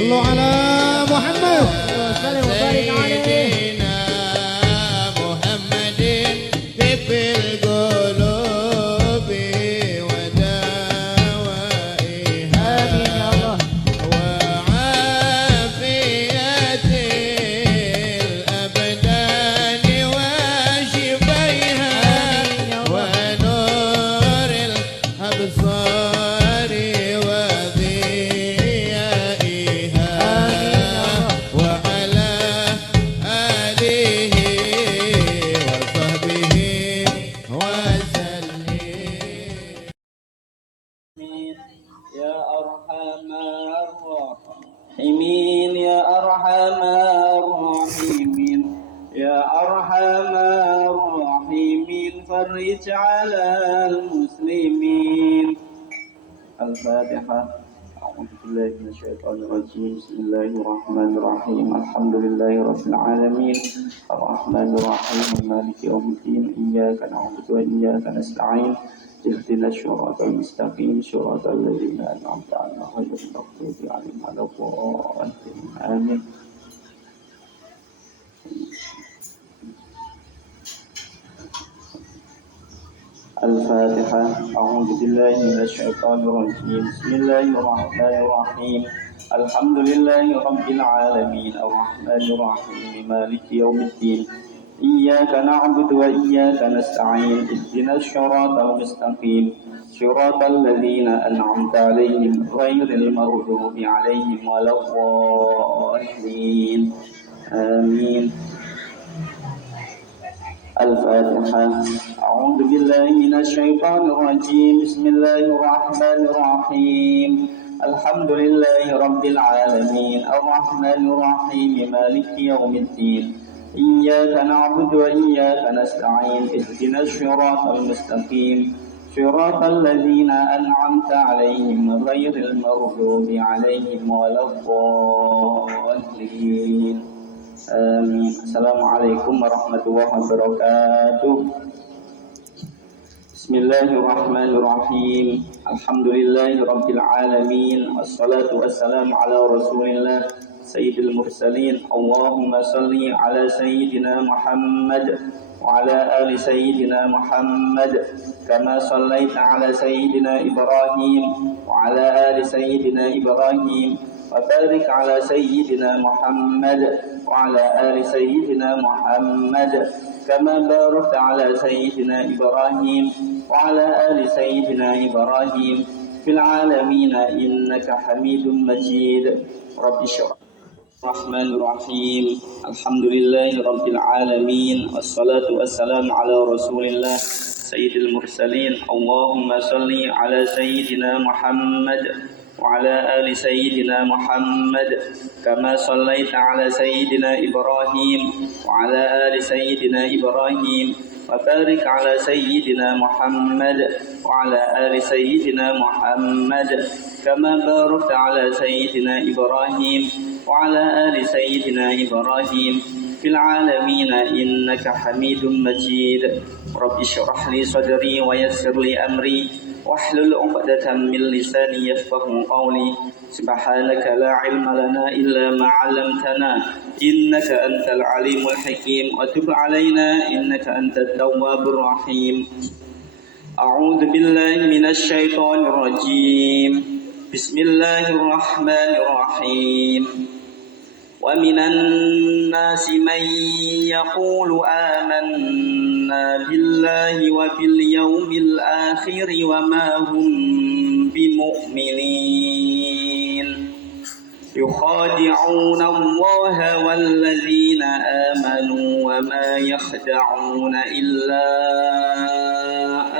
صلوا على محمد وسلم وبارك عليه سيدنا محمد طب القلوب ودوائها آمين يا الله وعافية الأبدان وشفيها آمين يا الله ونور الأبصار وضيائها وعلى آله وصحبه وسلم يا أرحم الراحمين يا أرحم الراحمين يا أرحم الراحمين فرج على المسلمين. الفاتحة. أعوذ بالله من الشيطان الرجيم. بسم الله الرحمن الرحيم. الحمد لله رب العالمين الرحمن الرحيم مالك يوم الدين إياك نعبد وإياك نستعين اهدنا الصراط المستقيم صراط الذين أنعمت عليهم غير المغضوب عليهم ولا الضالين آمين. الفاتحة. أعوذ بالله من الشيطان الرجيم. بسم الله الرحمن الرحيم. الحمد لله رب العالمين الرحمن الرحيم مالك يوم الدين إياك نعبد وإياك نستعين اهدنا الصراط المستقيم صراط الذين أنعمت عليهم غير المغضوب عليهم ولا الضالين آمين. الفاتحة. أعوذ بالله من الشيطان الرجيم. بسم الله الرحمن الرحيم. الحمد لله رب العالمين الرحمن الرحيم مالك يوم الدين إياك نعبد وإياك نستعين اهدنا الصراط المستقيم صراط الذين أنعمت عليهم غير المغضوب عليهم ولا الضالين آمين. السلام عليكم ورحمة الله وبركاته. بسم الله الرحمن الرحيم. الحمد لله رب العالمين والصلاة والسلام على رسول الله سيد المرسلين. اللهم صل على سيدنا محمد وعلى آل سيدنا محمد كما صليت على سيدنا إبراهيم وعلى آل سيدنا إبراهيم وبارك على سيدنا محمد وعلى آل سيدنا محمد كما باركت على سيدنا إبراهيم وعلى آل سيدنا إبراهيم في العالمين إنك حميد مجيد. رب اشرح الرحمن الرحيم. الحمد لله رب العالمين والصلاة والسلام على رسول الله سيد المرسلين. اللهم صل على سيدنا محمد وعلى آل سيدنا محمد كما صليت على سيدنا إبراهيم وعلى آل سيدنا إبراهيم وبارك على سيدنا محمد وعلى آل سيدنا محمد كما باركت على سيدنا إبراهيم وعلى آل سيدنا إبراهيم في العالمين إنك حميد مجيد. رب اشرح لي صدري ويسر لي أمري واحلل عقدة من لساني يفقه قولي. سبحانك لا علم لنا إلا ما علمتنا إنك أنت العليم الحكيم وتب علينا إنك أنت التواب الرحيم. أعوذ بالله من الشيطان الرجيم. بسم الله الرحمن الرحيم. ومن الناس من يقول آمنا بالله وباليوم الآخر وما هم بمؤمنين يخادعون الله والذين آمنوا وما يخدعون إلا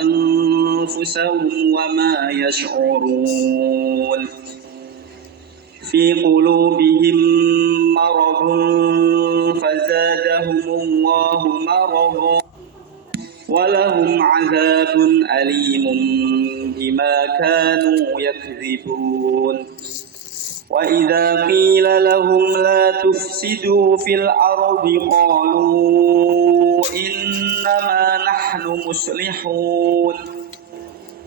أنفسهم وما يشعرون. في قلوبهم مرض فزادهم الله مرضا ولهم عذاب أليم بما كانوا يكذبون. وإذا قيل لهم لا تفسدوا في الأرض قالوا إنما نحن مصلحون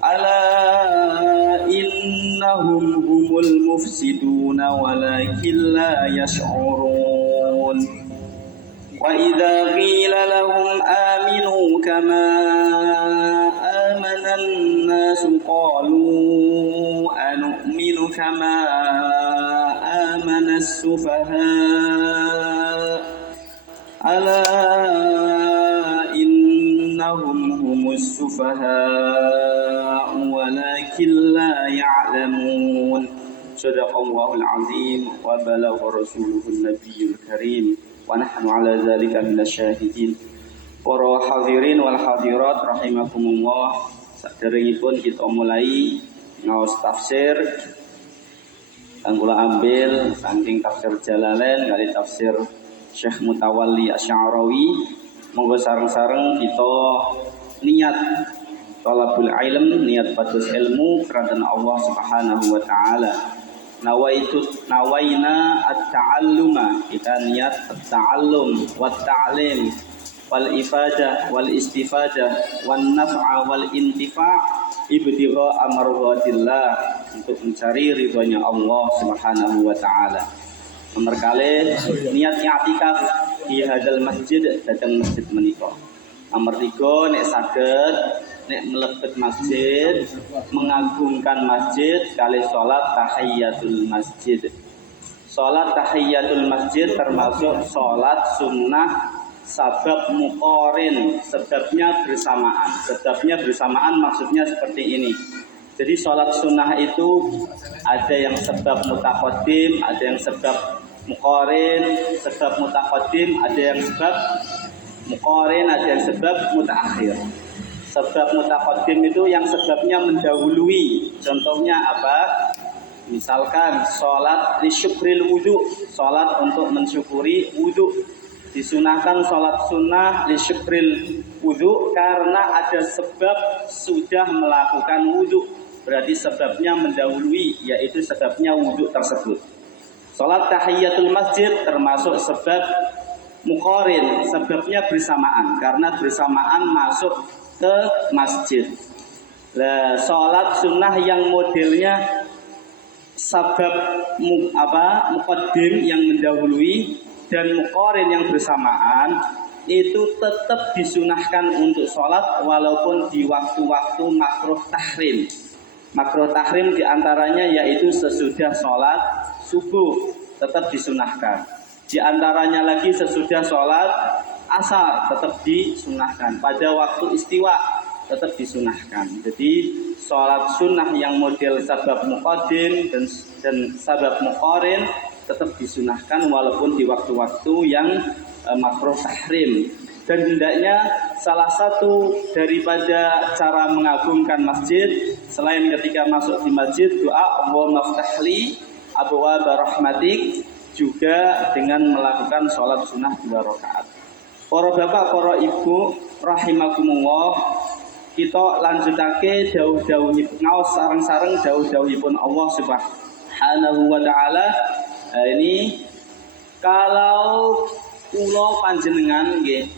ألا إن إنهم هم المفسدون ولكن لا يشعرون وإذا قيل لهم آمنوا كما آمن الناس قالوا أنؤمن كما آمن السفهاء ألا إنهم هم السفهاء ولكن لا يعلمون صدق الله العظيم وبلغ رسوله النبي الكريم ونحن على ذلك من الشاهدين. Para hadirin wal hadirat rahimakumullah, saderengipun kita mulai ngaos tafsir kang kula ambil saking tafsir Jalalain kali tafsir Syekh Mutawalli Asy'arawi. Monggo sareng-sareng kita niat talabul ilm, niat pados ilmu karena Allah Subhanahu wa taala. Nawaina at-ta'alluma, kita niat at-ta'allum wat ta'lim wal ifadah wal istifadah wan naf'a wal intifa' ibtigha amradhatillah, untuk mencari ridhonya Allah Subhanahu wa taala. Nomor kali niat i'tikaf di hadal masjid, datang masjid menika. Nomor 3 nek saged nek mlebet masjid mengagungkan masjid kali salat tahiyatul masjid. Salat tahiyatul masjid termasuk salat sunnah sabab muqarin, sebabnya bersamaan. Sebabnya bersamaan maksudnya seperti ini. Jadi salat sunnah itu ada yang sebab mutaqaddim, ada yang sebab muqarin. Sebab mutaqaddim ada yang sebab muqarin, ada yang sebab mutaakhir. Sebab mutaqaddim itu yang sebabnya mendahului. Contohnya apa? Misalkan sholat li syukril wudu, sholat untuk mensyukuri wudu. Disunahkan sholat sunnah li syukril wudu karena ada sebab sudah melakukan wudu. Berarti sebabnya mendahului, yaitu sebabnya wudu tersebut. Sholat tahiyatul masjid termasuk sebab muqarin, sebabnya bersamaan karena bersamaan masuk ke masjid. Lah salat sunnah yang modelnya sabab muqaddim yang mendahului dan muqarin yang bersamaan itu tetap disunahkan untuk salat walaupun di waktu-waktu makruh tahrim. Makruh tahrim diantaranya yaitu sesudah salat subuh tetap disunahkan. Di antaranya lagi sesudah sholat asar tetap disunahkan. Pada waktu istiwa tetap disunahkan. Jadi sholat sunnah yang model sabab muqaddim dan sabab muqarin tetap disunahkan walaupun di waktu-waktu yang makruh tahrim. Dan hendaknya salah satu daripada cara mengagungkan masjid selain ketika masuk di masjid doa Allahumma ftahli abwaaba rahmatik, juga dengan melakukan sholat sunnah 2 rakaat. Para bapak, para ibu, rahimakumullah, kita lanjutake dawuh-dawuhipun ngaos sareng-sareng dawuh-dawuhipun Allah Subhanahu wa taala. Ini kalau kula panjenengan nggih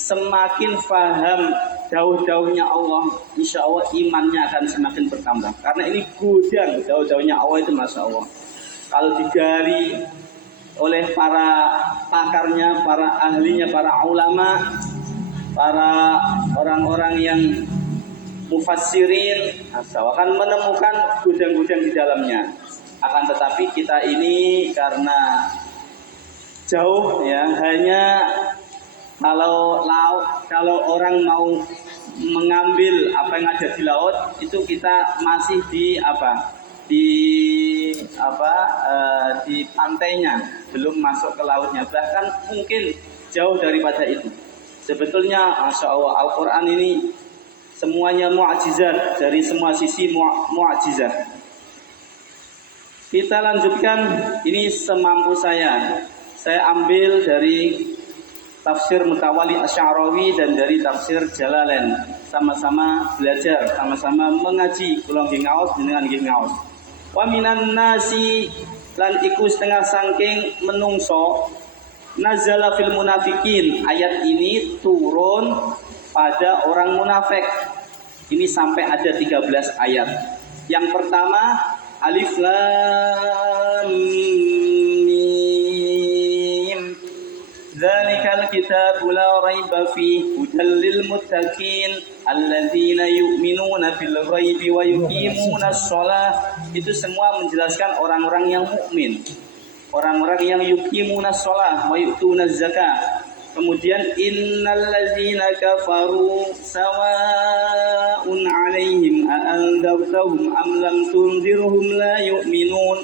semakin paham dawuh-dawuhnya Allah, insya Allah imannya akan semakin bertambah. Karena ini gudang dawuh-dawuhnya Allah itu masya Allah. Kalau digali oleh para pakarnya, para ahlinya, para ulama, para orang-orang yang mufassirin, akan menemukan gudang-gudang di dalamnya. Akan tetapi kita ini karena jauh ya, hanya kalau orang mau mengambil apa yang ada di laut itu kita masih di pantainya, belum masuk ke lautnya, bahkan mungkin jauh daripada itu. Sebetulnya Masya Allah Al-Quran ini semuanya mu'jizat, dari semua sisi mu'jizat. Kita lanjutkan, ini semampu saya ambil dari tafsir Mutawalli Asy'arawi dan dari tafsir Jalalain. Sama-sama belajar, sama-sama mengaji, kula nggih ngaos jenengan nggih ngaos. Wa minan nasi lan iku setengah saking menungso nazala fil munafikin. Ayat ini turun pada orang munafik. Ini sampai ada 13 ayat. Yang pertama Alif Lam Mim. Dzalikal kitabu la raiba fihi hudal lil muttaqin alladzina yu'minuna bil ghaibi wa yuqimunas shalah. Itu semua menjelaskan orang-orang yang mukmin. Orang-orang yang yuqimunas shalah wa yu'tunaz zakah. Kemudian innal ladzina kafaru sawa'un 'alaihim a anzartahum am lam tunzirhum la yu'minun.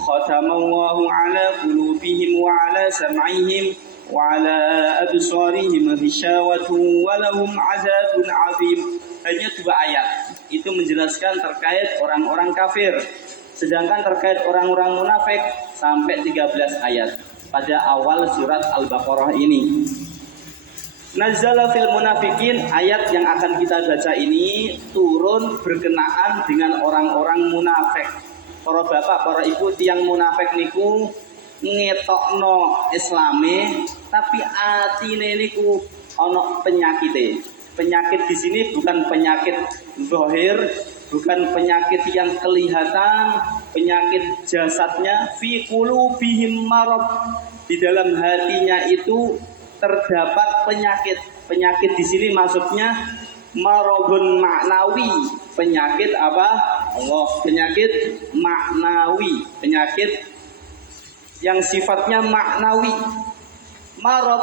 Khatamallahu 'ala qulubihim wa 'ala sam'ihim wa 'ala absarihim ghishawatun wa lahum 'adzabun 'adzim. Hanya 2 ayat. Itu menjelaskan terkait orang-orang kafir. Sedangkan terkait orang-orang munafik sampai 13 ayat pada awal surat Al-Baqarah ini. Nazzala fil munafikin, ayat yang akan kita baca ini turun berkenaan dengan orang-orang munafik. Para bapak, para ibu, tiang munafik niku ngetokno islame tapi atine niku ana penyakite. Penyakit di sini bukan penyakit zahir, bukan penyakit yang kelihatan, penyakit jasadnya. Fi qulubihim marad, di dalam hatinya itu terdapat penyakit. Penyakit di sini maksudnya maradun maknawi. Penyakit apa? Allah, penyakit maknawi, penyakit yang sifatnya maknawi. Marad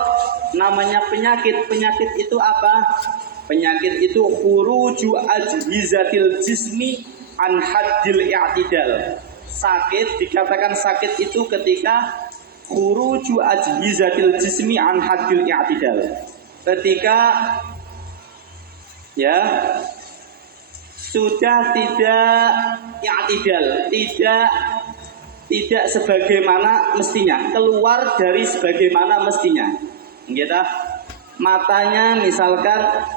namanya penyakit. Penyakit itu apa? Penyakit itu khuruju ajhizatil jismi an haddil i'tidal. Sakit, dikatakan sakit itu ketika khuruju ajhizatil jismi an haddil i'tidal. Ketika ya sudah tidak i'tidal, tidak sebagaimana mestinya, keluar dari sebagaimana mestinya. Gitu. Matanya misalkan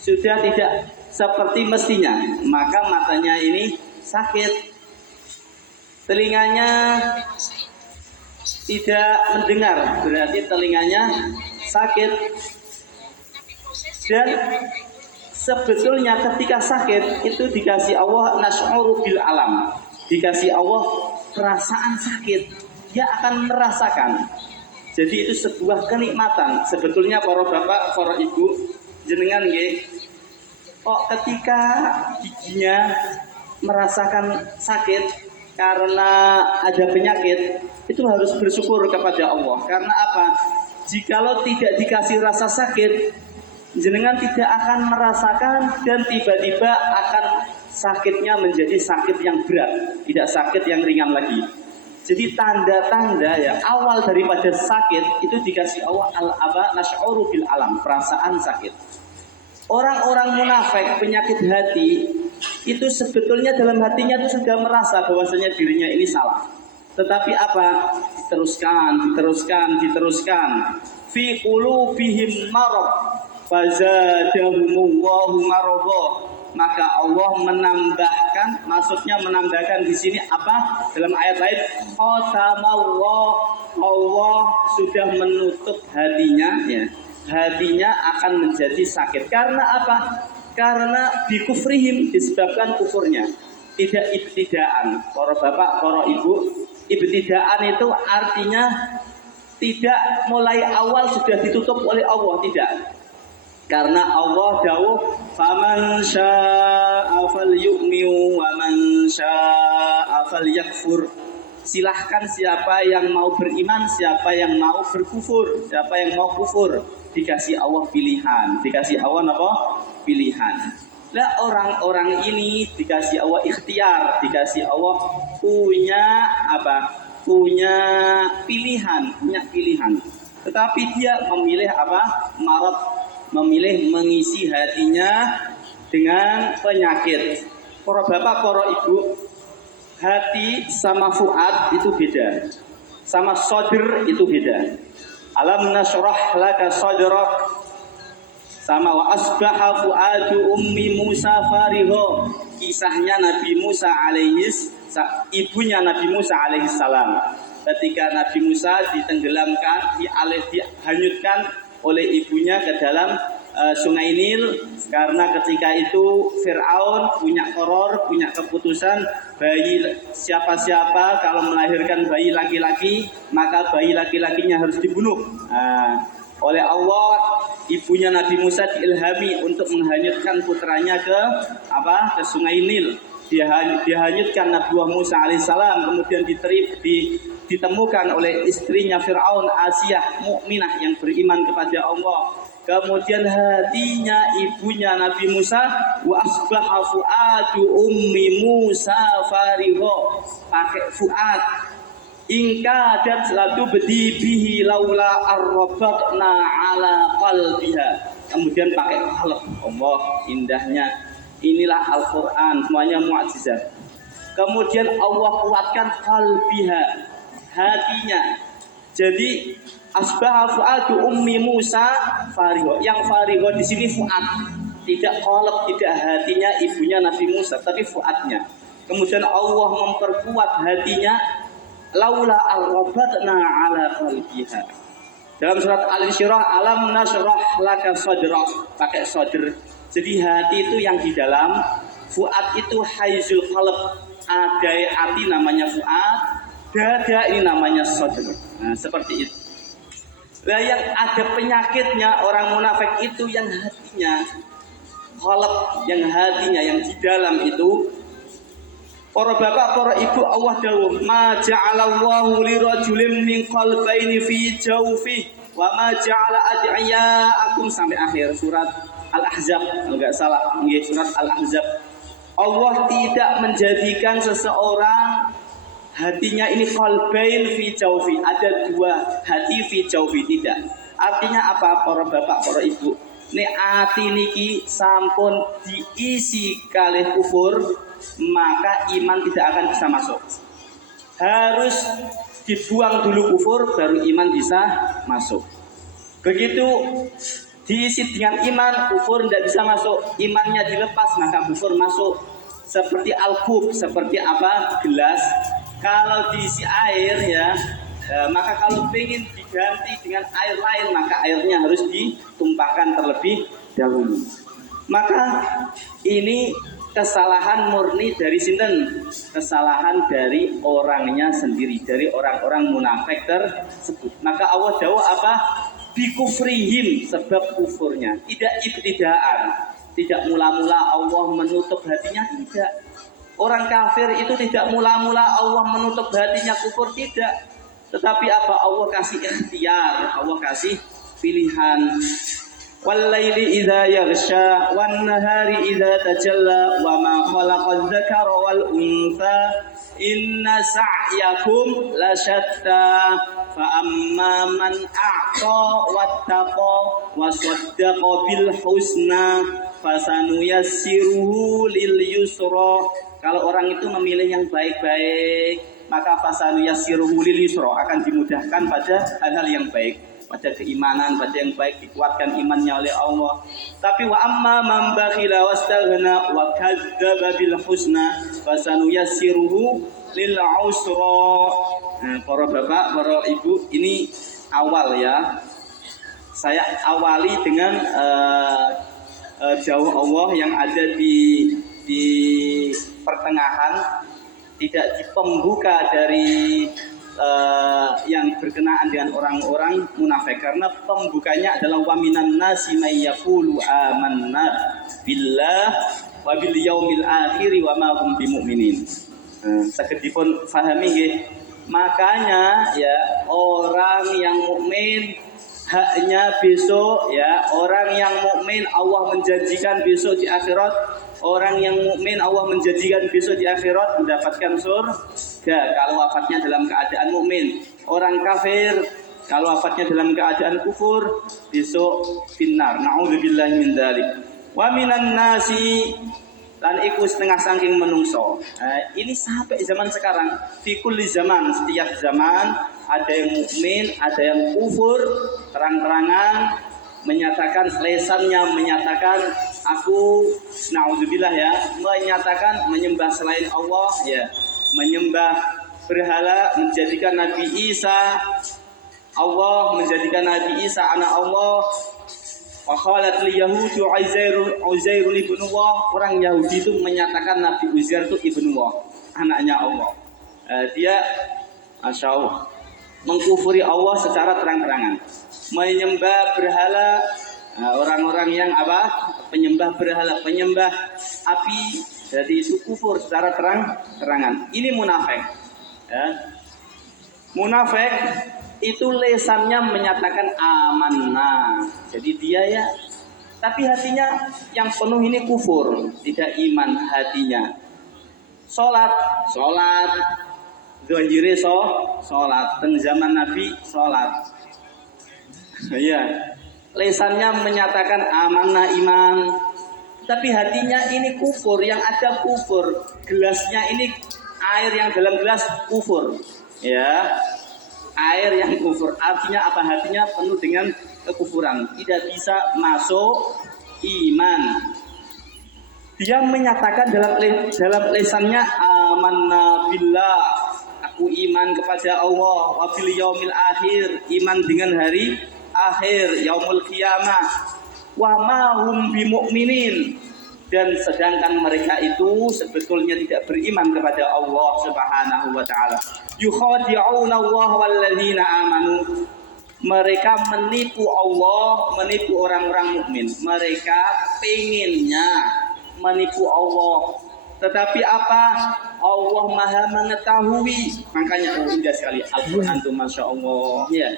sudah tidak seperti mestinya, maka matanya ini sakit. Telinganya tidak mendengar, berarti telinganya sakit. Dan sebetulnya ketika sakit itu dikasih Allah nasy'uru bil alam, dikasih Allah perasaan sakit, dia akan merasakan. Jadi itu sebuah kenikmatan. Sebetulnya para bapak, para ibu, jenengan nggih, kok ketika giginya merasakan sakit karena ada penyakit, itu harus bersyukur kepada Allah. Karena apa? Jikalau tidak dikasih rasa sakit, jenengan tidak akan merasakan dan tiba-tiba akan sakitnya menjadi sakit yang berat, tidak sakit yang ringan lagi. Jadi tanda-tanda ya awal daripada sakit itu dikasih Allah al-aba nasy'uru bil alam, perasaan sakit. Orang-orang munafik penyakit hati itu sebetulnya dalam hatinya itu sudah merasa bahwasanya dirinya ini salah. Tetapi apa? Diteruskan. Fi qulubihim marad fazadahumullahu marada. Maka Allah menambahkan, maksudnya menambahkan di sini apa? Dalam ayat lain, khatamallah, Allah sudah menutup hatinya, ya. Hatinya akan menjadi sakit. Karena apa? Karena bikufrihim, disebabkan kufurnya. Tidak ibtidaan. Para bapak, para ibu, ibtidaan itu artinya tidak mulai awal sudah ditutup oleh Allah, tidak. Karena Allah dawuh faman syaa'a falyu'min wa man syaa'a falyakfur. Silahkan siapa yang mau beriman, siapa yang mau berkufur, siapa yang mau kufur. Dikasih Allah pilihan, dikasih Allah apa? Pilihan. Lah orang-orang ini dikasih Allah ikhtiar, dikasih Allah punya apa? Punya pilihan. Tetapi dia memilih apa? Marad, memilih mengisi hatinya dengan penyakit. Para bapak, para ibu, hati sama fuad itu beda, sama sodr itu beda. Alam nashrah laka sadrak, sama wa asbaha fuadu ummi Musa fariho. Kisahnya Nabi Musa ibunya Nabi Musa alaihissalam. Ketika Nabi Musa ditenggelamkan, dihanyutkan oleh ibunya ke dalam Sungai Nil, karena ketika itu Fir'aun punya koror, punya keputusan bayi siapa-siapa kalau melahirkan bayi laki-laki maka bayi laki-lakinya harus dibunuh. Oleh Allah ibunya Nabi Musa diilhami untuk menghanyutkan putranya ke Sungai Nil. Dihanyutkan Nabi Musa alaihissalam, kemudian ditemukan oleh istrinya Fir'aun, Asiyah, mukminah yang beriman kepada Allah. Kemudian hatinya ibunya Nabi Musa, wa asbaha fuadu ummi Musa farigho, pakai fuad, ingkadat latu bedibihi laula arrobatna ala qalbiha, kemudian pakai qalb. Allah, indahnya. Inilah Al-Quran, semuanya mu'jizat. Kemudian Allah kuatkan qalbiha, hatinya. Jadi asbaha fuadu ummi Musa farigho. Yang farigho di sini fuad, tidak qalb, tidak hatinya ibunya Nabi Musa, tapi fuadnya. Kemudian Allah memperkuat hatinya, laula arrobatna ala qalbiha. Dalam surat Al-Insyirah, alam nashrah laka sadrak, pakai sadr. Jadi hati itu yang di dalam, fuad itu haizul qalb, ada hati namanya fuad, dada ini namanya sadr. Nah, seperti itu. Nah, yang ada penyakitnya orang munafik itu yang hatinya qalb, yang hatinya yang di dalam itu. Para bapak, para ibu, Allah dawuh, ma ja'alallahu lirajulin min qalbaini fi jawfihi wa ma ja'ala ad'iyaakum, sampai akhir surat Al-Ahzab, kalau enggak salah, surat Al-Ahzab. Allah tidak menjadikan seseorang hatinya ini qalbain fi jawfi, ada dua hati fi jawfi, tidak. Artinya apa para bapak, para ibu? Nek ati niki sampun diisi kalih kufur, maka iman tidak akan bisa masuk. Harus dibuang dulu kufur, baru iman bisa masuk. Begitu diisi dengan iman, kufur tidak bisa masuk. Imannya dilepas, maka kufur masuk. Seperti al-kub, seperti apa? Gelas. Kalau diisi air ya, maka kalau ingin diganti dengan air lain, maka airnya harus ditumpahkan terlebih dahulu. Maka ini kesalahan murni dari sinten, kesalahan dari orangnya sendiri, dari orang-orang munafik tersebut. Maka Allah jawab apa? Bikufrihim, sebab kufurnya. Tidak ibtidaan, tidak mula-mula Allah menutup hatinya, tidak. Orang kafir itu tidak mula-mula Allah menutup hatinya kufur, tidak. Tetapi apa? Allah kasih ikhtiar, Allah kasih pilihan. Wal-laili idza yaghsha wan-nahari idza tajalla wa ma khalaqadz dzakara wal untha inna sa'yakum lasyatta fa amma man a'ta wattaqa wa saddaqa bil husna fasanuyassiruhu lil yusra. Kalau orang itu memilih yang baik-baik, maka fasanuyassiruhu lil yusra, akan dimudahkan pada hal-hal yang baik, pada keimanan, pada yang baik, dikuatkan imannya oleh Allah. Tapi wa amma man bakhila wastaghna wa kadzdzaba bil husna fasanuyassiruhu lil usra. Nah, para bapak, para ibu, ini awal ya. Saya awali dengan jauh Allah yang ada di pertengahan, tidak di pembuka dari yang berkenaan dengan orang-orang munafik, karena pembukanya adalah wa minan nasi may yaqulu amanna billah wa bil yaumil akhir wa ma hum bimumin. Saged dipun pahami nggih. Makanya ya, orang yang mukmin haknya besok ya, orang yang mukmin Allah menjanjikan besok di akhirat, orang yang mukmin Allah menjanjikan besok di akhirat mendapatkan surga kalau wafatnya dalam keadaan mukmin. Orang kafir kalau wafatnya dalam keadaan kufur besok finnar. Nauzubillahi min dzalik. Wa minan nasi, lan iku setengah saking menungso. Ini sampai zaman sekarang, fi kulli zaman, setiap zaman ada yang mukmin, ada yang kufur, terang-terangan menyatakan, lesannya menyatakan aku naudzubillah ya, menyatakan menyembah selain Allah ya, menyembah berhala, menjadikan Nabi Isa Allah, menjadikan Nabi Isa anak Allah. Wa qalat li yahudu Uzair ibnullah, orang Yahudi itu menyatakan Nabi Uzair itu ibnullah, anaknya Allah. Dia Masya Allah mengkufuri Allah secara terang-terangan, menyembah berhala. Orang-orang yang penyembah berhala, penyembah api, jadi itu kufur secara terang-terangan. Ini munafik ya. Munafik itu lesannya menyatakan amanah, jadi dia ya, tapi hatinya yang penuh ini kufur, tidak iman hatinya. Sholat Zuhire sholat, teng zaman Nabi sholat. Iya, lesannya menyatakan amanah iman, tapi hatinya ini kufur, yang ada kufur. Gelasnya ini air yang dalam gelas kufur, ya, air yang kufur. Artinya apa? Hatinya penuh dengan kekufuran, tidak bisa masuk iman. Dia menyatakan dalam lesannya amanna billah, aku iman kepada Allah, wa bil yaumil akhir, iman dengan hari akhir, yaumul qiyamah, wa ma hum bimu'minin, dan sedangkan mereka itu sebetulnya tidak beriman kepada Allah Subhanahu wa taala. Yukhadi'una Allah walladzina amanu, mereka menipu Allah, menipu orang-orang mukmin. Mereka pengennya menipu Allah, tetapi apa? Allah Maha mengetahui. Makanya indah sekali Al-Qur'an itu, Masya Allah ya.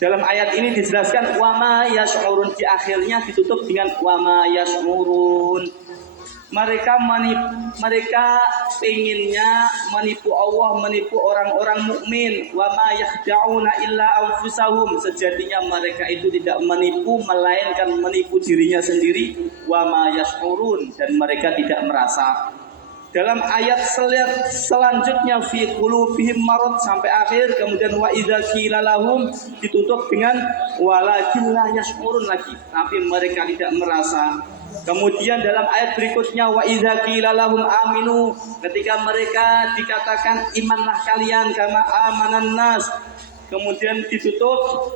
Dalam ayat ini dijelaskan wa ma yash'urun, di akhirnya ditutup dengan wa ma yash'urun. Mereka penginnya menipu Allah, menipu orang-orang mukmin. Wa ma yakhda'una illa anfusahum, sejatinya mereka itu tidak menipu melainkan menipu dirinya sendiri. Wa ma yash'urun, dan mereka tidak merasa. Dalam ayat selanjutnya fi qulubihim marad sampai akhir, kemudian wa idza qila lahum ditutup dengan walakin la yash'urun lagi, tapi mereka tidak merasa. Kemudian dalam ayat berikutnya wa idza qila lahum aminu, ketika mereka dikatakan imanlah kalian kama amanan nas, kemudian ditutup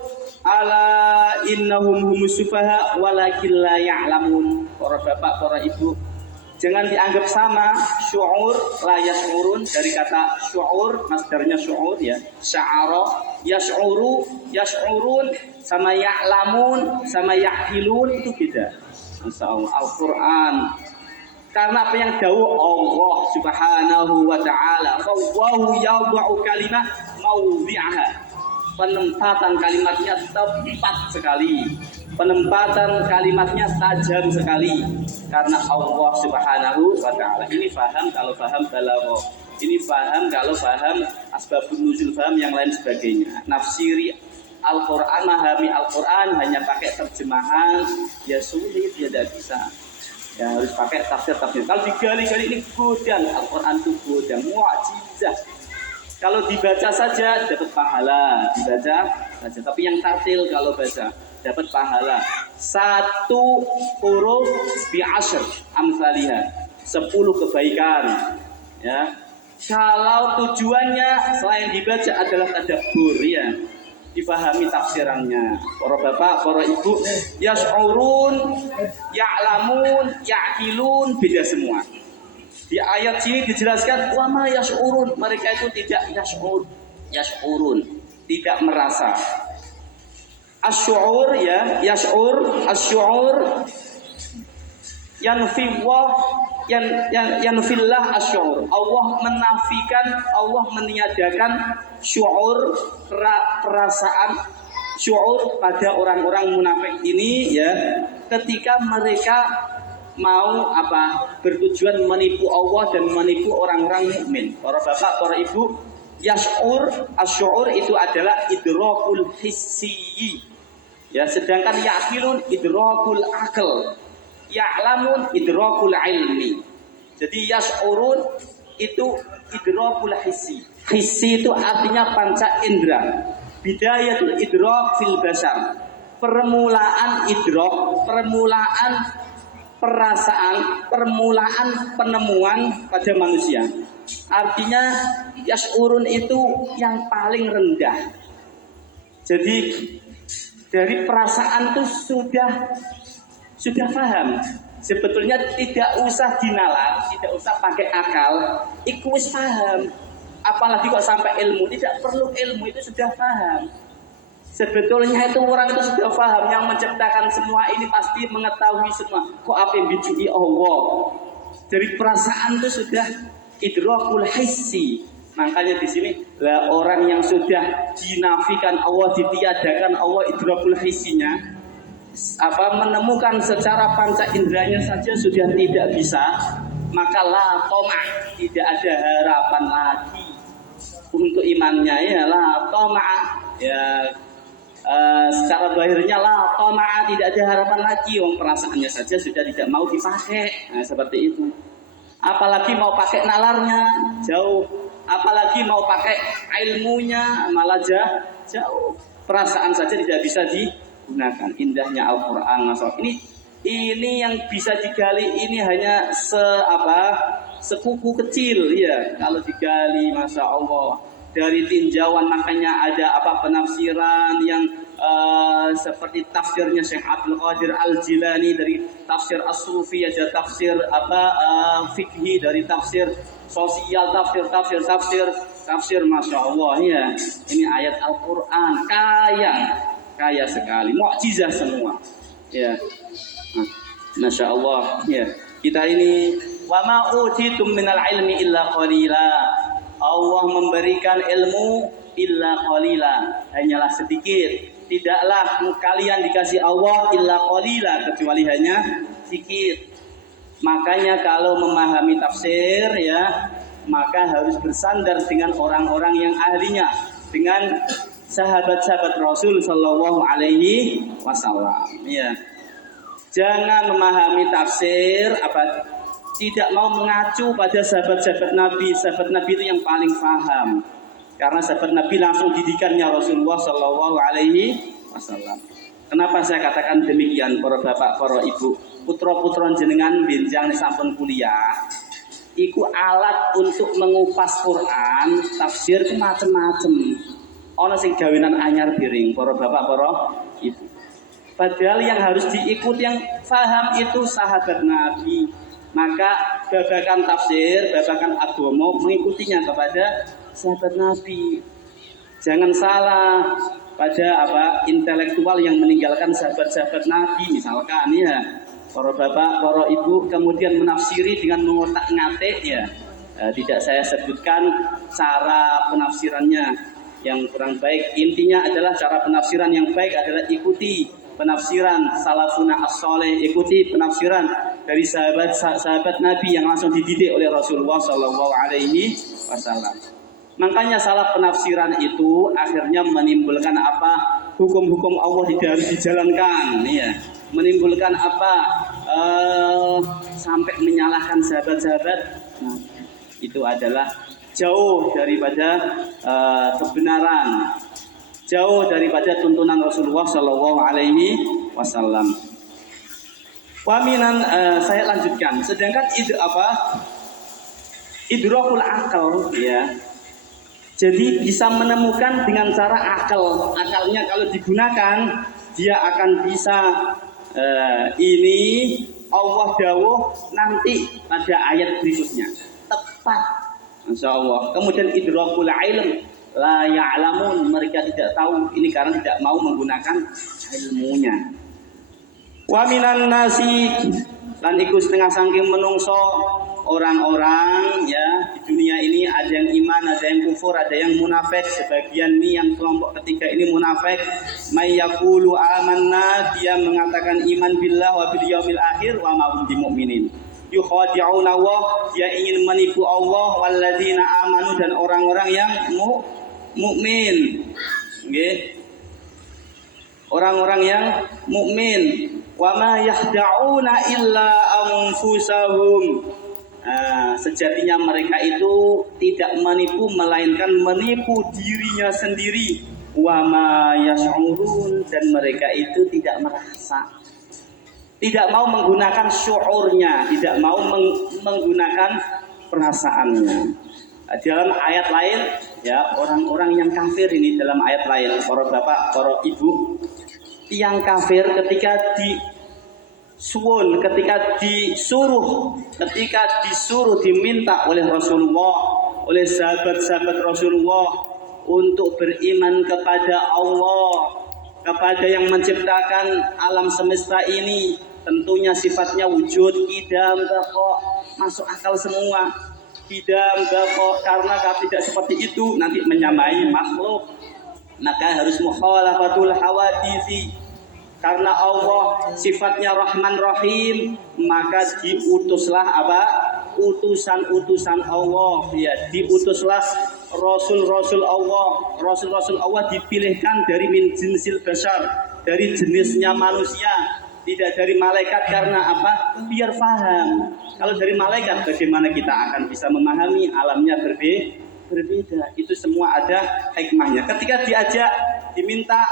ala innahum humus sufaha walakin la ya'lamun. Para bapak, para ibu, jangan dianggap sama syu'ur la yash'urun, dari kata syu'ur, masdarnya syu'ur ya, sya'ara yash'uru, yash'urun sama ya'lamun sama ya'qilun itu beda. Masyaallah, Al-Qur'an. Karena apa yang dawuh Allah Subhanahu wa taala, "Wallahu yad'u kalimah mawdi'aha." Penempatan kalimatnya tepat sekali. Penempatan kalimatnya tajam sekali, karena Allah Subhanahu wa taala. Ini faham kalau faham balaghah. Ini faham kalau faham asbabun nuzul, faham yang lain sebagainya. Nafsiri Al-Qur'an, memahami Al-Qur'an hanya pakai terjemahan ya sulit, ya tidak bisa. Ya harus pakai tafsir. Kalau digali-gali ini godang, Al-Qur'an itu godang, mukjizat. Kalau dibaca saja dapat pahala, dibaca saja. Tapi yang tartil kalau baca dapat pahala. 1 huruf bi asyr amsalihah, 10 kebaikan. Ya. Kalau tujuannya selain dibaca adalah tadabbur ya, difahami tafsirannya. Para bapak, para ibu, yash'urun, ya'lamun, ya'qilun beda semua. Di ayat sini dijelaskan wa ma yash'urun, mereka itu tidak yash'urun, tidak merasa. Asy'ur ya, yash'ur, asy'ur yanfillah asy'ur. Allah menafikan, Allah meniadakan syu'ur, perasaan syu'ur pada orang-orang munafik ini ya, ketika mereka mau bertujuan menipu Allah dan menipu orang-orang mukmin. Para bapak, para ibu, yash'ur, asy'ur itu adalah idrakul hissi ya, sedangkan ya'qilun idrakul aql, ya'lamun idrakul ilmi. Jadi yash'urun itu idrakul hissi. Hissi itu artinya panca indera. Bidayatul idrak fil basar, permulaan idrak, permulaan perasaan, permulaan penemuan pada manusia. Artinya yash'urun itu yang paling rendah. Jadi dari perasaan itu sudah paham. Sebetulnya tidak usah dinalar, tidak usah pakai akal, iku wis paham. Apalagi kok sampai ilmu, tidak perlu ilmu, itu sudah paham. Sebetulnya itu orang itu sudah paham, yang menciptakan semua ini pasti mengetahui semua. Kok apa yang bijui Allah? Dari perasaan itu sudah idrakul hissi. Makanya di sini lah orang yang sudah dinafikan Allah, ditiadakan Allah idrakul hissinya, menemukan secara panca inderanya saja sudah tidak bisa, maka la toma', tidak ada harapan lagi untuk imannya, ya la toma', ya secara zahirnya la toma', tidak ada harapan lagi, wong perasaannya saja sudah tidak mau dipakai. Nah, seperti itu. Apalagi mau pakai nalarnya jauh, apalagi mau pakai ilmunya malah jauh. Perasaan saja tidak bisa digunakan. Indahnya Al-Qur'an, masalah ini yang bisa digali ini hanya sekuku kecil ya. Kalau digali, masya Allah, dari tinjauan, makanya ada penafsiran yang seperti tafsirnya Syekh Abdul Qadir Al-Jilani, dari tafsir As-Sufi, ada tafsir fikhi, dari tafsir sosial, tafsir, masya Allah ya. Ini ayat Al-Quran kaya sekali, mukjizat semua ya. Masya Allah ya. Kita ini wa ma utitum minal ilmi illa qalila. Allah memberikan ilmu illa qalila, hanyalah sedikit. Tidaklah kalian dikasih Allah illa qalila, kecuali hanya sedikit. Makanya kalau memahami tafsir ya, maka harus bersandar dengan orang-orang yang ahlinya, dengan sahabat-sahabat Rasul sallallahu alaihi wasallam ya. Jangan memahami tafsir tidak mau mengacu pada sahabat-sahabat Nabi. Sahabat Nabi itu yang paling paham, karena sahabat Nabi langsung didikannya Rasulullah Shallallahu Alaihi Wasallam. Kenapa saya katakan demikian, para bapak, para ibu, putra-putra jenengan benjang sampun kuliah, iku alat untuk mengupas Quran, tafsir itu macam-macam. Ono sing gawenan anyar piring, para bapak, para ibu. Padahal yang harus diikuti, yang paham itu sahabat Nabi. Maka babakan tafsir, babakan agama, mengikutinya kepada sahabat Nabi. Jangan salah pada intelektual yang meninggalkan sahabat-sahabat Nabi, misalkan ya, para bapak, para ibu, kemudian menafsiri dengan mengotak-ngatik ya. Tidak saya sebutkan cara penafsirannya yang kurang baik. Intinya adalah cara penafsiran yang baik adalah ikuti penafsiran salafuna as-saleh, ikuti penafsiran dari sahabat Nabi yang langsung dididik oleh Rasulullah Shallallahu Alaihi Wasallam. Makanya salah penafsiran itu akhirnya menimbulkan hukum-hukum Allah tidak harus dijalankan, ya. Menimbulkan sampai menyalahkan sahabat-sahabat. Nah, itu adalah jauh daripada kebenaran, jauh daripada tuntunan Rasulullah Shallallahu Alaihi Wasallam. Waminan saya lanjutkan. Sedangkan idrakul akal ya. Jadi bisa menemukan dengan cara akal. Akalnya kalau digunakan, dia akan bisa ini Allah dawuh nanti pada ayat berikutnya. Tepat. Masya Allah. Kemudian idrakul ilm, la ya'lamun, mereka tidak tahu, ini karena tidak mau menggunakan ilmunya. Wa minan nasi, lan iku setengah saking menungso orang-orang ya di dunia ini, ada yang iman, ada yang kufur, ada yang munafik. Sebagian ini yang kelompok ketiga ini munafik. May yaqulu amanna, dia mengatakan iman billah wa bil yaumil akhir wa ma hum bimumin. Yukhadi'una Allah, dia ingin menipu Allah, walladzina amanu, dan orang-orang yang mukmin. Nggih. Orang-orang yang mukmin. Wa ma yahda'una illa anfusahum. Sejatinya mereka itu tidak menipu melainkan menipu dirinya sendiri. Wa ma yash'urun, dan mereka itu tidak merasa, tidak mau menggunakan syuurnya, tidak mau menggunakan perasaannya. Dalam ayat lain ya, orang-orang yang kafir ini dalam ayat lain, para bapak, para ibu, yang kafir ketika suwun ketika disuruh diminta oleh Rasulullah, oleh sahabat-sahabat Rasulullah untuk beriman kepada Allah, kepada yang menciptakan alam semesta ini, tentunya sifatnya wujud, qidam, baqa, masuk akal semua. Qidam, baqa, karena kalau tidak seperti itu nanti menyamai makhluk, maka harus mukhalafatul hawaditsi. Karena Allah sifatnya Rahman Rahim, maka diutuslah utusan-utusan Allah, ya, diutuslah Rasul-Rasul Allah. Rasul-Rasul Allah dipilihkan dari min jinsil bashar, dari jenisnya manusia, tidak dari malaikat. Karena apa? Biar paham. Kalau dari malaikat, bagaimana kita akan bisa memahami alamnya berbeda? Itu semua ada hikmahnya. Ketika diajak, diminta,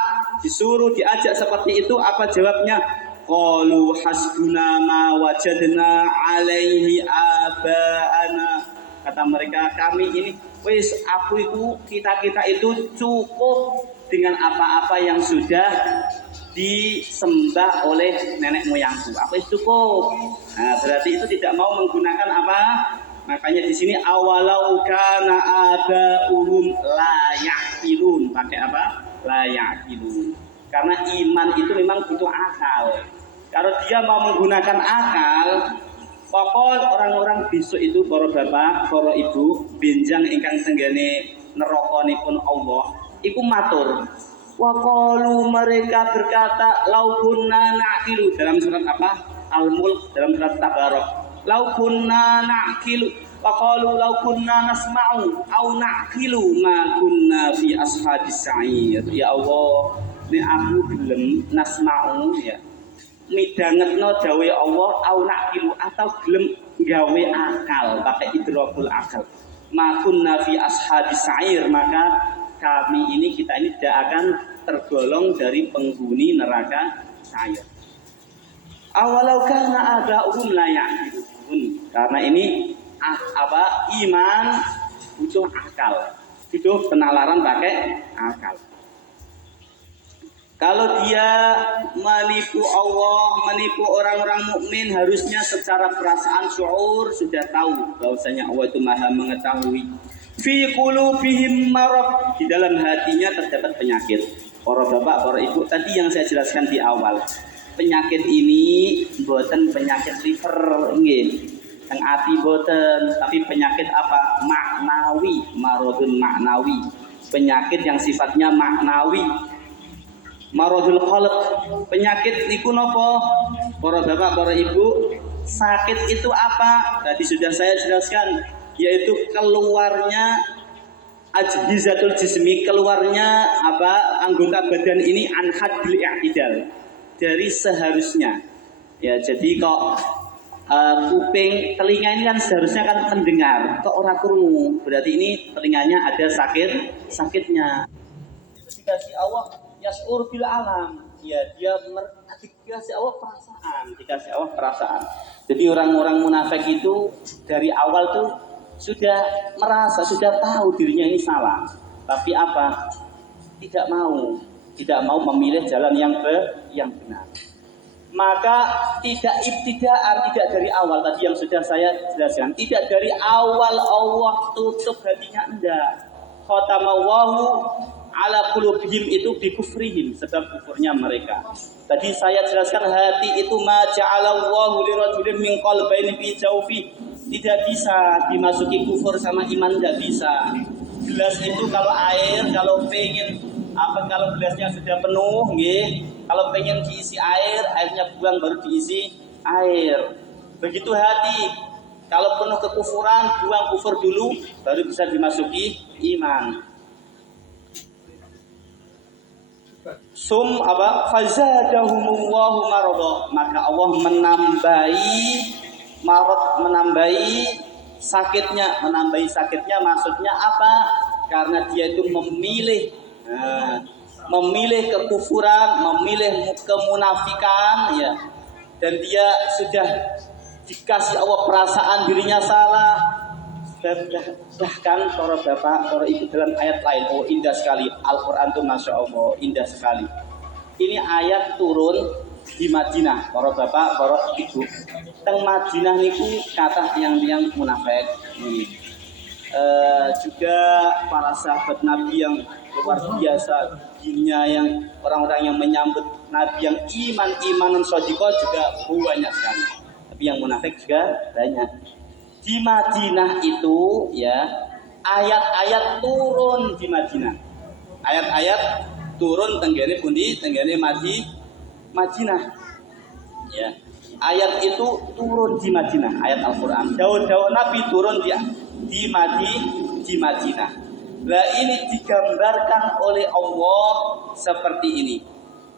disuruh, diajak seperti itu, apa jawabnya? Qalu hasbuna ma wajadna alaihi aba'ana. Kata mereka, kami ini kita itu cukup dengan apa-apa yang sudah disembah oleh nenek moyangku. Apa itu cukup? Nah, berarti itu tidak mau menggunakan apa? Makanya di sini awalau kana aba'uhum la ya'qilun. Pakai apa? La ya'qilun. Karena iman itu memang butuh akal. Kalau dia mau menggunakan akal, pokok orang-orang besok itu para bapak, para ibu, benjang ingkang tenggane nerokonipun Allah, iku matur. Waqalu, mereka berkata, lau kunna na'qilu, dalam surat apa? Al-Mulk, dalam surat Tabarok. Lau kunna na'qilu, waqalu lau kunna nasma'u au na'qilu ma kunna fi ashabis sa'ir. Ya Allah, ini aku gelem nasma'u, ya, midangetno dawe Allah, au na'qilu, atau gelem gawe akal, pakai idrakul akal. Ma kunna fi ashabis sa'ir, maka kami ini, kita ini tidak akan tergolong dari penghuni neraka sa'ir. Awalau kana aba'uhum la ya'qilun. Karena ini iman butuh akal, butuh penalaran pakai akal. Kalau dia menipu Allah, menipu orang-orang mukmin, harusnya secara perasaan syuur sudah tahu bahwasanya Allah itu Maha mengetahui. Fi qulubihim marad, di dalam hatinya terdapat penyakit. Para bapak, para ibu, tadi yang saya jelaskan di awal, penyakit ini bukan penyakit liver, nggih. Yang ati boten, tapi penyakit apa? Maknawi, maradun maknawi. Penyakit yang sifatnya maknawi. Maradul qalb, penyakit niku napa? Para bapak, para ibu, sakit itu apa? Tadi sudah saya jelaskan, yaitu keluarnya ajhizatul jismi, keluarnya apa? Anggota badan ini an hadil i'tidal, dari seharusnya. Ya, jadi kok kuping, telinga ini kan seharusnya kan mendengar, kok ora krungu, berarti ini telinganya ada sakitnya. Itu dikasih Allah yas'ur bil alam, ya, dia dikasih Allah perasaan. Jadi orang-orang munafik itu dari awal tuh sudah merasa, sudah tahu dirinya ini salah, tapi apa? Tidak mau memilih jalan yang benar. Maka tidak ibtidaan, tidak dari awal, tadi yang sudah saya jelaskan, tidak dari awal Allah tutup hatinya, enggak. Khatamallahu ala qulubihim, itu bikufrihim, sebab kufurnya mereka. Tadi saya jelaskan hati itu ma ja'alallahu lirajulin min qalbaini fi jawfi, tidak bisa dimasuki kufur sama iman, enggak bisa. Gelas itu kalau air, kalau gelasnya sudah penuh, nggih, kalau pengen diisi air, airnya buang baru diisi air. Begitu hati, kalau penuh kekufuran, buang kufur dulu, baru bisa dimasuki iman. Fazadahumullahu marada, maka Allah menambahi sakitnya, maksudnya apa? Karena dia itu memilih kekufuran, memilih kemunafikan, ya, dan dia sudah dikasih Allah perasaan dirinya salah. Bahkan para bapak, para ibu, dalam ayat lain, indah sekali Al-Quran itu, masya Allah, indah sekali. Ini ayat turun di Madinah, para bapak, para ibu. Teng Madinah niku kata yang munafik. Juga para sahabat Nabi yang luar biasa, dinnya yang orang-orang yang menyambut Nabi yang imanan sodiko juga banyak sekali. Tapi yang munafik juga banyak. Di Madinah itu ya ayat-ayat turun di Madinah. Ayat-ayat turun tenggene pundi, tenggene Madinah. Ya. Ayat itu turun di Madinah, ayat Al-Qur'an. Daun-daun Nabi turun di Madinah. Nah, ini digambarkan oleh Allah seperti ini.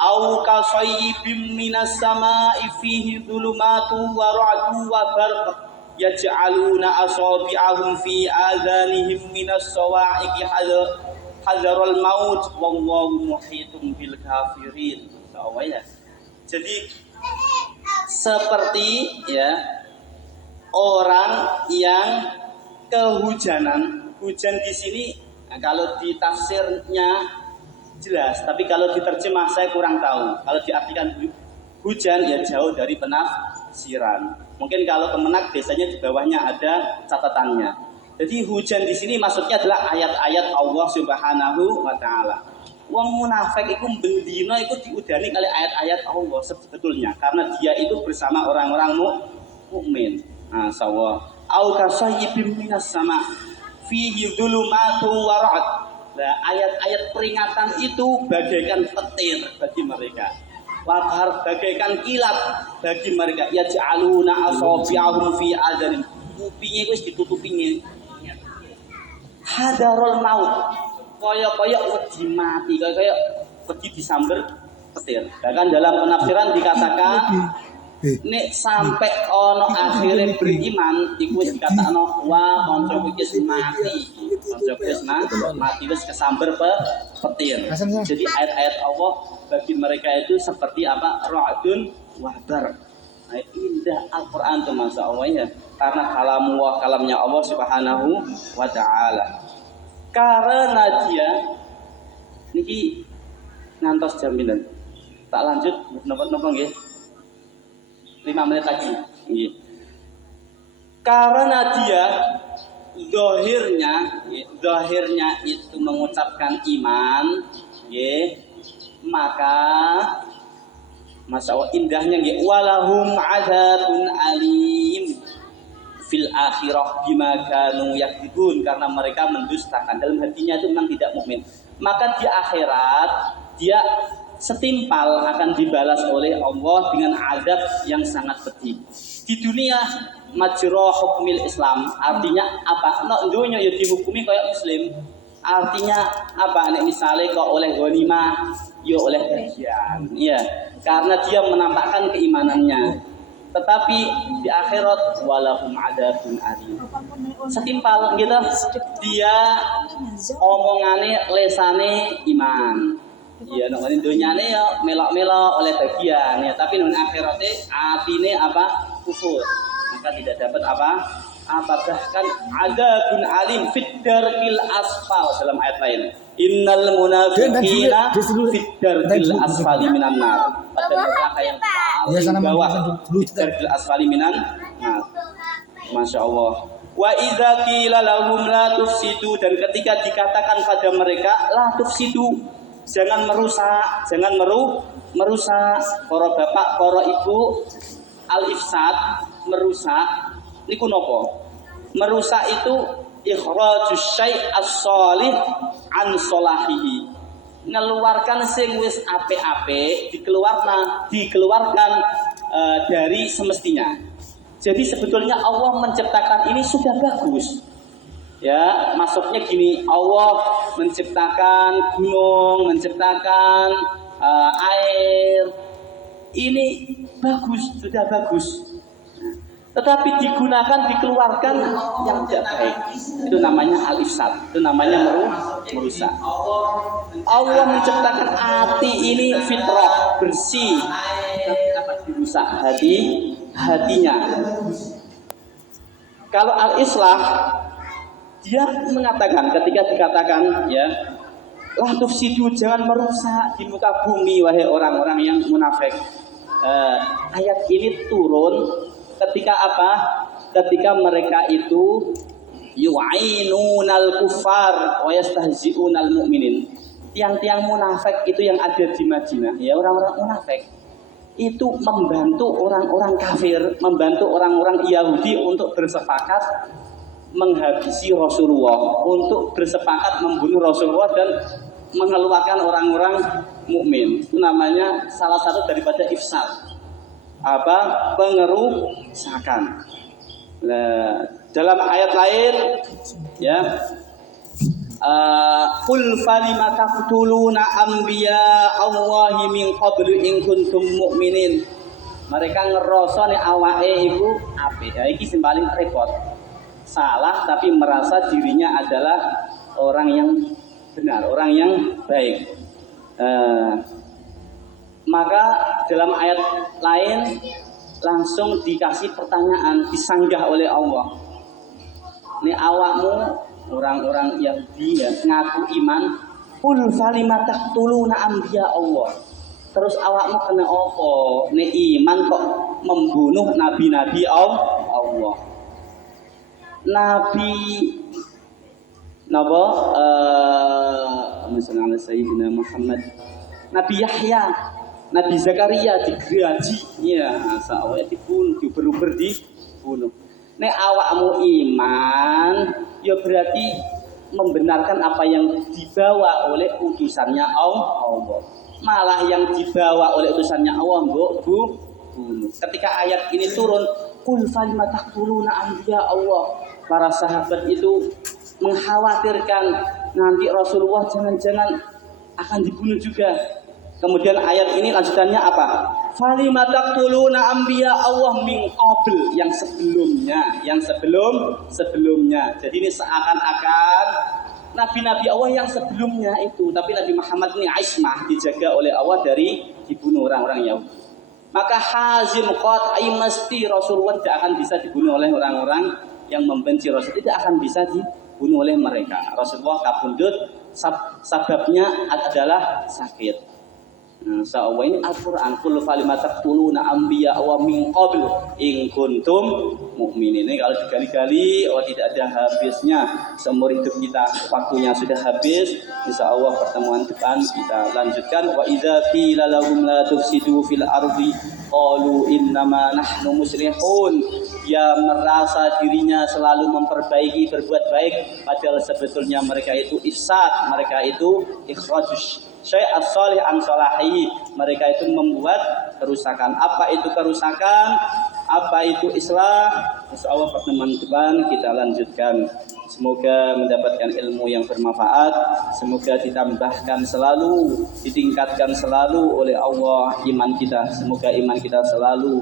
Au kasayyibim minas sama'i fihi dhulumatu wa ra'du wa barq yaj'aluna asabi'ahum fi adhanihim minas sawa'iqi hadzarul maut wallahu muhitun bil kafirin. Ya. Jadi seperti ya orang yang kehujanan. Hujan di sini nah, kalau di tafsirnya jelas, tapi kalau diterjemah saya kurang tahu. Kalau diartikan hujan ya jauh dari penafsiran. Mungkin kalau Kemenak biasanya di bawahnya ada catatannya. Jadi hujan di sini maksudnya adalah ayat-ayat Allah Subhanahu wa taala. Wong munafik iku bendina iku diudani kali ayat-ayat Allah sebetulnya karena dia itu bersama orang-orang mukmin. Nah, sawah au kasayyibim minas sama fihi dhulumatu wa ra'd. Nah, ayat-ayat peringatan itu bagaikan petir bagi mereka. Wahar bagaikan kilat bagi mereka. Yaj'aluna asabi'ahum fi adhanim. Kupinge wis ditutupinge. Hadarul maut. Kaya wedi mati, kaya wedi disamber petir. Bahkan dalam penafsiran dikatakan nek sampai ono akhirnya beriman iku wis dikatakno wa kancaku wis mati. Kancaku wis mati wis kesamber petir. Jadi ayat-ayat Allah bagi mereka itu seperti apa? Ra'dun wa barq. Nah, indah Al-Qur'an itu Masya Allah ya. Karena kalamnya Allah Subhanahu wa taala. Karena dia niki ngantos jaminan. Tak lanjut napa nggih? 5 menit lagi. Nggih. Karena dia zahirnya itu mengucapkan iman, nggih, maka Masya Allah indahnya nggih walahum adzabun alim fil akhirah bima kanu yakdzibun karena mereka mendustakan dalam hatinya itu memang tidak mukmin. Maka di akhirat dia setimpal akan dibalas oleh Allah dengan azab yang sangat pedih. Di dunia majra hukmil Islam artinya apa? Nek dunya ya dihukumi kayak muslim. Artinya apa? Nek misale kok oleh ghanimah ya oleh bagian. Iya, karena dia menampakkan keimanannya. Tetapi di akhirat walahum adzabun alim. Setimpal gitu dia omongane lesane iman. Iya nang dunyane ya melok-melok oleh bagian ya, tapi nang akhirate atine apa? Kufur. Maka tidak dapat apa? Bahkan adzabun alim fid darkil asfal dalam ayat lain. Innal munafiqina fid darkil asfali minan nar. Pada neraka yang paling bawah fid darkil asfali minan nar. Masya Allah. Wa idza qila lahum la tufsidu dan ketika dikatakan pada mereka la tufsidu jangan merusak, merusak para bapak, para ibu al-ifsad merusak niku napa? Merusak itu ikhrajus syai' as-shalih an salahihi. Ngeluarkan sing wis apik-apik dikeluarkan dari semestinya. Jadi sebetulnya Allah menciptakan ini sudah bagus. Ya, maksudnya gini, Allah menciptakan gunung, menciptakan air. Ini bagus, sudah bagus. Tetapi dikeluarkan yang tidak baik. Itu namanya al-ifsad, itu namanya merusak. Allah menciptakan hati ini fitrah, bersih. Tapi apa dirusak hatinya. Kalau al-islah dia mengatakan ketika dikatakan ya la tufsidu jangan merusak di muka bumi wahai orang-orang yang munafik. Ayat ini turun ketika apa? Ketika mereka itu yu'ainunal kufar wa yastahzi'unal mu'minin. Tiang-tiang munafik itu yang ada di Madinah, ya orang-orang munafik itu membantu orang-orang kafir, membantu orang-orang Yahudi untuk bersepakat menghabisi Rasulullah, untuk bersepakat membunuh Rasulullah dan mengeluarkan orang-orang mukmin. Itu namanya salah satu daripada ifsad. Pengerusakan. Nah, dalam ayat lain ya qul falima taqtuluna anbiya Allahi min qablu in kuntum mu'minin. Mereka ngerasa nek awake iku apik. Ya iki sing paling repot. Salah tapi merasa dirinya adalah orang yang benar, orang yang baik. Maka dalam ayat lain langsung dikasih pertanyaan, disanggah oleh Allah. Ini awakmu orang-orang Yahudi ya, ngaku iman, qul falima taqtuluna anbiya Allah. Terus awakmu kena apa? Nek iman kok membunuh nabi-nabi Allah. Nabi napa? Misalnya Sayyidina Muhammad, Nabi Yahya, Nabi Zakaria digaji, ya, awake dibunuh, diuber-uber dibunuh. Nek awakmu iman, ya berarti membenarkan apa yang dibawa oleh utusannya Allah. Malah yang dibawa oleh utusannya Allah mbok bunuh. Ketika ayat ini turun, qul falima taqtuluna anbiya Allah. Para sahabat itu mengkhawatirkan nanti Rasulullah jangan-jangan akan dibunuh juga. Kemudian ayat ini lanjutannya apa? Falima taqtuluna anbiya Allah min qabl, yang sebelumnya. Jadi ini seakan-akan nabi-nabi Allah yang sebelumnya itu, tapi Nabi Muhammad ini ismah, dijaga oleh Allah dari dibunuh orang-orang Yahudi. Maka hazim qat'i mesti Rasulullah tidak akan bisa dibunuh oleh orang-orang yang membenci Rasul, tidak akan bisa dibunuh oleh mereka. Rasulullah kabundut, sebabnya adalah sakit. Insyaallah ini Al-Qur'an, qul falima taqtuluna anbiya wa min qabl in kuntum mu'minin. Ini kalau digali-gali tidak ada habisnya. Seumur hidup kita waktunya sudah habis. Insyaallah pertemuan depan kita lanjutkan. Wa idza qila lahum la tufsidu fil ardi qalu innama nahnu muslihun. Ya merasa dirinya selalu memperbaiki, berbuat baik, padahal sebetulnya mereka itu ifsad, mereka itu ikhrajus syai' as-salih an salahi. Mereka itu membuat kerusakan. Apa itu kerusakan? Apa itu islah? Insyaallah pertemuan depan kita lanjutkan. Semoga mendapatkan ilmu yang bermanfaat. Semoga ditambahkan selalu, ditingkatkan selalu oleh Allah iman kita. Semoga iman kita selalu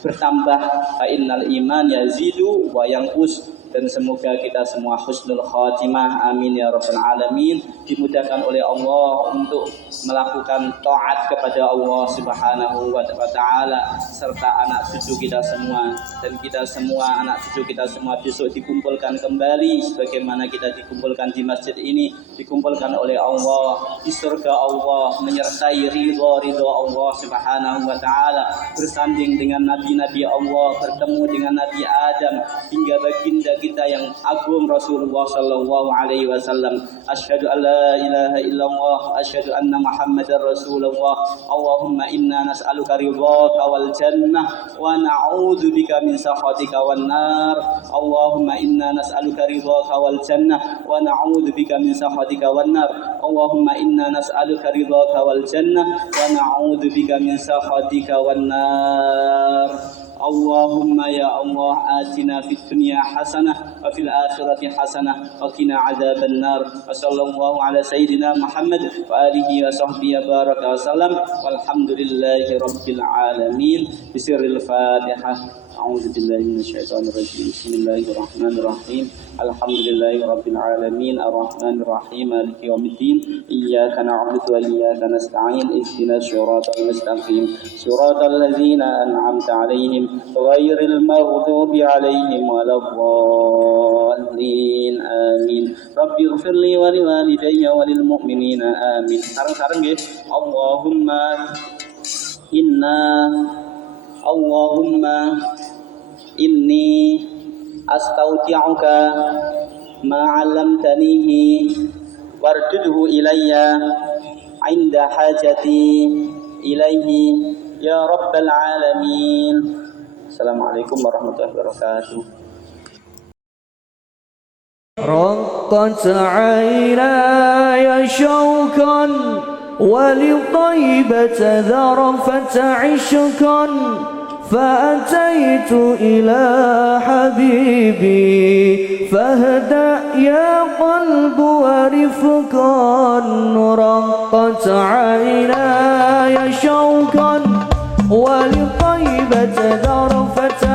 bertambah. Fa innal iman yazidu wa yanqus. Dan semoga kita semua husnul khatimah, amin ya rabbal alamin, dimudahkan oleh Allah untuk melakukan taat kepada Allah subhanahu wa ta'ala, serta anak cucu kita semua, dan kita semua, anak cucu kita semua besok dikumpulkan kembali sebagaimana kita dikumpulkan di masjid ini, dikumpulkan oleh Allah di surga Allah, menyertai ridha Allah subhanahu wa ta'ala, bersanding dengan nabi-nabi Allah, bertemu dengan Nabi Adam, hingga baginda kita yang agung Rasulullah sallallahu alaihi wasallam. Asyhadu an la ilaha illallah, asyhadu anna Muhammadar Rasulullah. Allahumma inna nas'aluka ridhaka wal jannah wa na'udzu bika min sakhatika wan nar. Allahumma inna nas'aluka ridhaka wal jannah wa na'udzu bika min sakhatika wan nar. Allahumma inna nas'aluka ridhaka wal jannah wa na'udzu bika min sakhatika wan nar. Allahumma ya Allah atina fid dunya hasanah wa fil akhirati hasanah wa qina adzaban nar. Wa sallallahu ala sayyidina Muhammad wa alihi wa sahbihi baraka wasallam. Walhamdulillahi rabbil alamin. Bisirril Fatihah. A'udzu billahi minasyaitonir rajim. Bismillahirrahmanirrahim. Alhamdulillahi rabbil alamin. Arrahmanir rahim. Maliki yaumiddin. Iyyaka na'budu wa iyyaka nasta'in. Ihdinas siratal mustaqim. Siratal ladzina an'amta 'alaihim ghairil maghdubi 'alaihim waladdallin. Amin. Rabbighfirli wa liwalidayya wa lil mu'minina. Amin. Sareng-sareng nggih. Allahumma Inna Allahumma inni astaudi'uka ma 'allamtanihi wardudhu ilayya 'inda hajati ilaihi ya rabbal alamin. Assalamualaikum warahmatullahi wabarakatuh. رقت عيناي شوقا ولطيبة ذرفت عشقا فأتيت إلى حبيبي فاهدأ يا قلب ورفقا رقت عيناي شوقا ولطيبة ذرفت